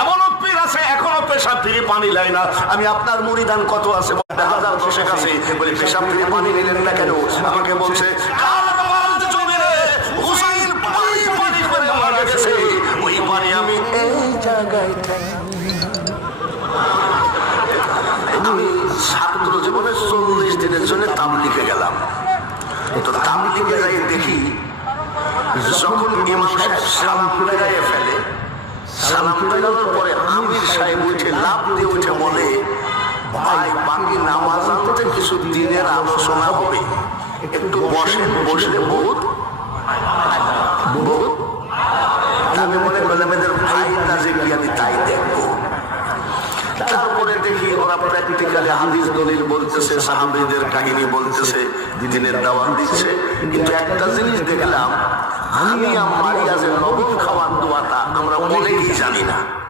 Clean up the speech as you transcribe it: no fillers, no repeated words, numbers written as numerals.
এমনও পীর আছে এখনো পেশাব ফিরে পানি নেয় না। আমি আপনার মুরিদান কত আছে হাজার দশেক আছে, বলে পেশাব ফিরে পানি নিলেন না কেন? আমাকে বলছে ওই পানি আমি এই জায়গায় আমি ছাত্র জীবনে 40 দিনের জন্য তাবলিগে গেলাম। তো তাবলিগে যাই দেখি যখন ইমাম সাহেব সালাম ফেলে ফেলে, সালাম ফেলানোর পরে আমির সাহেব উঠে লাফ দিয়ে উঠে বলে, ভাই বাকি নামাজ আনতে কিছু দিনের আলোচনা হবে, একটু বসেন, বসলে বহুত বহুত আমি মনে করলাম এদের ভাই কাজে গিয়ে আমি তাই দেখবো। তারপরে দেখি ওরা প্র্যাকটিক্যালি হাদিস দলিল বলতেছে, সাহাবীদের কাহিনী বলতেছে, দিনের দাওয়াত দিচ্ছে। কিন্তু একটা জিনিস দেখলাম, আমি আমার লবণ খাওয়ার দোয়াটা আমরা অনেকেই জানি না।